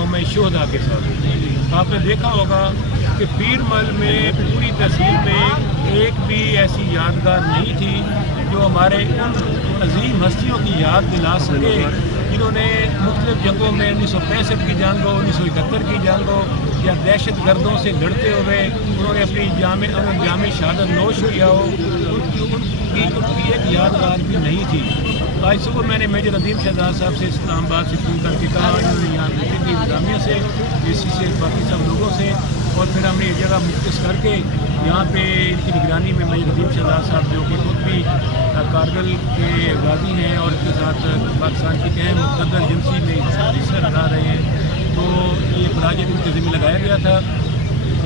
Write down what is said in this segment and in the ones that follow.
यौम शुहदा के साथ। आपने देखा होगा कि पीरमल में पूरी तहसील में एक भी ऐसी यादगार नहीं थी जो हमारे उन अजीम हस्तियों की याद दिला सके जिन्होंने मुख्तलिफ जंगों में 1965 की जंग हो, 1971 की जंग हो या दहशत गर्दों से लड़ते हुए उन्होंने अपनी जाम शहादत नोश किया हो, उनकी एक यादगार भी नहीं थी। आज सुबह मैंने मेजर अदीम शहजाद साहब से इस्लामाबाद से फ़ोन करके कहा, इन्होंने यहाँ की इंतजामिया से, एसी से, बाकी सब लोगों से, और फिर हमने ये जगह मुख्तस करके यहाँ पे इनकी निगरानी में मेजर अदीम शहजाद साहब जो कि खुद भी कारगिल के गाजी हैं और इसके साथ पाकिस्तान की अहम मुक़द्दर एजेंसी में हिस्सा निभा रहे हैं, तो ये प्रोजेक्ट इनके ज़िम्मे लगाया गया था।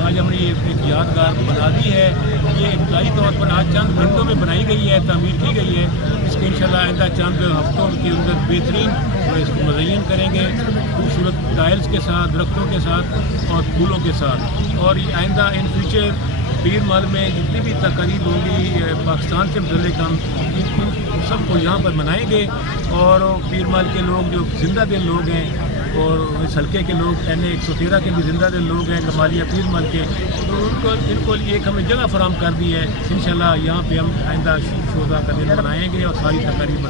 आज हमने ये एक यादगार बना दी है। ये इब्तदाई तौर पर आज चंद घंटों में बनाई गई है, तामीर की गई है। इसके इंशाल्लाह आइंदा चंद हफ्तों के अंदर बेहतरीन इसको मुज़य्यन करेंगे खूबसूरत टाइल्स के साथ, दरख्तों के साथ और फूलों के साथ। और आइंदा इन फ्यूचर पीरमल में जितनी भी तकरीब होंगी पाकिस्तान से मुतल्लिक़ हम सबको यहाँ पर मनाएंगे। और पीरमल के लोग जो जिंदा दिल लोग हैं और इस हल्के के लोग NA 113 के भी जिंदा दिल लोग हैं गमालिया पीरमल के, तो इनको एक हमें जगह फराहम कर दी है। इंशाल्लाह यहाँ पे हम आइंदा शुहदा का दिन मनाएंगे और सारी तकरीब